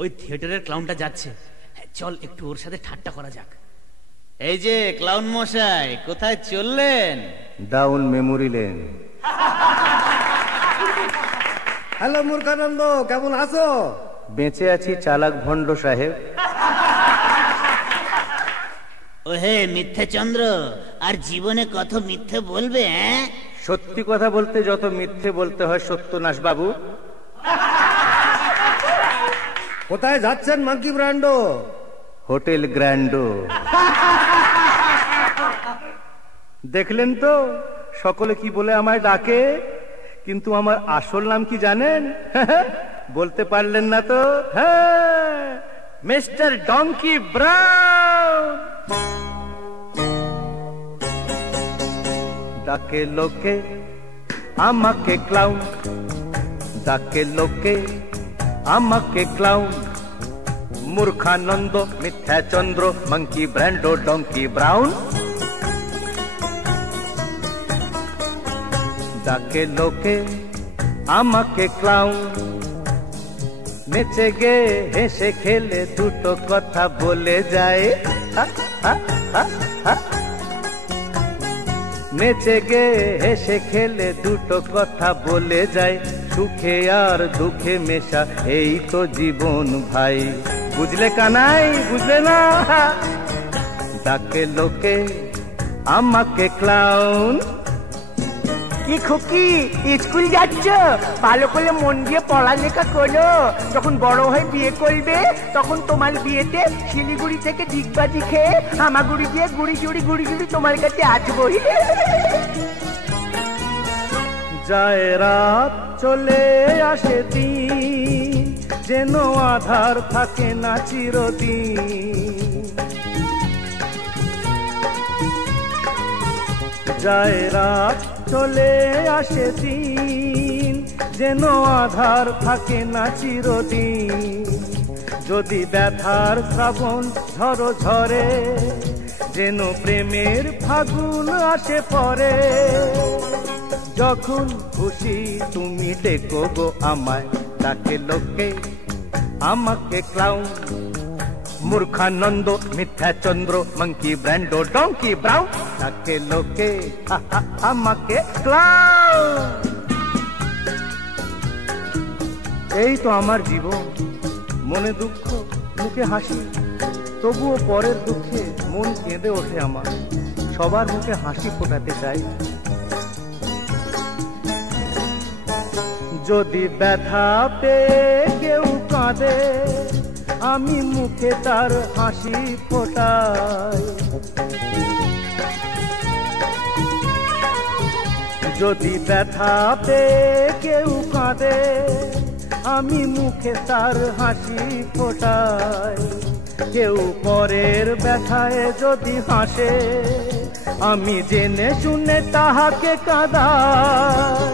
ওই থিয়েটারের ক্লাউনটা যাচ্ছে, চল একটু ওর সাথে ঠাট্টা করা যাক। এই যে ক্লাউন মশাই, কোথায় চললেন? Down memory lane. হ্যালো মূর্খানন্দ, কেমন আছো? বেঁচে আছি চালাক ভণ্ড সাহেব। ওহে মিথ্যে চন্দ্র, আর জীবনে কত মিথ্যে বলবে? সত্যি কথা বলতে যত মিথ্যে বলতে হয় সত্যনাশ বাবু। কোথায় যাচ্ছেন মাঙ্কি ব্র্যান্ডো? হোটেল গ্র্যান্ডো। দেখলেন তো সকলে কি বলে আমায় ডাকে, কিন্তু আমার আসল নাম কি জানেন? বলতে পারলেন না তো? হ্যাঁ, মিস্টার ডঙ্কি ব্রাউন। ডাকে লোকে আমাকে ক্লাউন, ডাকে লোকে আমাকে ক্লাউন। মূর্খানন্দ, মিথ্যা চন্দ্র, মাঙ্কি ব্র্যান্ডো, ডঙ্কি ব্রাউন। ডাকে লোকে আমাকে ক্লাউন। নেচে গে হেসে খেলে দুটো কথা বলে যায়। নেচে গে হেসে খেলে দুটো কথা বলে যায়। সুখে আর দুঃখে মেশা এই তো জীবন ভাই। বুঝলে কানাই, বুঝলে না? ডাকে লোকে আমাকে ক্লাউন। কি খুকি, স্কুল যাচ্ছ? ভালো করে মন দিয়ে পড়ালেখা করো। যখন বড় হয়ে বিয়ে করবে তখন তোমার বিয়েতে শিলিগুড়ি থেকে ডিগবাজি খেয়ে হামাগুড়ি দিয়ে গুড়ি চুড়ি তোমার কাছে আসবো। যায় রাত চলে আসে দিন, যেন আধার থাকে না চিরদিন। যায় রাত চলে আসে দিন, যেন আধার থাকে না চিরদিন। যদি ব্যথার শ্রাবণ ঝড় ঝরে, যেন প্রেমের ফাগুন আসে পরে। যখন খুশি তুমি ডেকো গো আমায়, ডাকে লোকে আমাকে ক্লাউন। মূর্খানন্দ, মিথ্যা চন্দ্র, মাঙ্কি ব্র্যান্ডো, ডঙ্কি ব্রাউন। ডাকে লোকে আমাকে ক্লাউন। এই তো আমার জীবন, মনে দুঃখ মুখে হাসি, তবুও পরের দুঃখে মন কেঁদে ওঠে আমার। সবার মুখে হাসি ফোটাতে চাই। যদি ব্যথা পেয়ে কেউ কাঁদে, আমি মুখে তার হাসি ফোটাই। যদি ব্যথা পেয়ে কেউ কাঁদে, আমি মুখে তার হাসি ফোটাই। কেউ পরের ব্যথায় যদি হাসে, আমি জেনে শুনে তাহাকে কাঁদাই।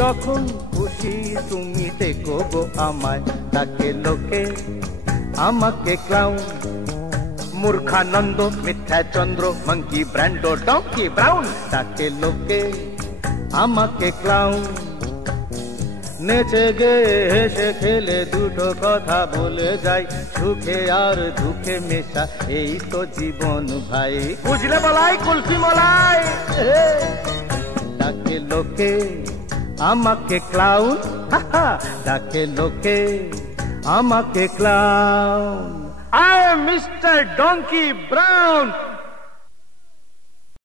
যখন খুশি তুমি দেখো গো আমায়, ডাকে লোকে আমাকে ক্লাউন। মূর্খানন্দ, মিথ্যা চন্দ্র, মাঙ্কি ব্র্যান্ডো, ডঙ্কি ব্রাউন। ডাকে লোকে আমাকে ক্লাউন। নেচে গে হেসে খেলে দুটো কথা বলে যাই। সুখে আর দুঃখে মেশা এই তো জীবন ভাই। বুঝলে বলাই, কুলফি মলাই। ডাকে লোকে আমাকে ক্লাউন। ডাকে লোকে আমাকে clown. I am Mr. Donkey Brown.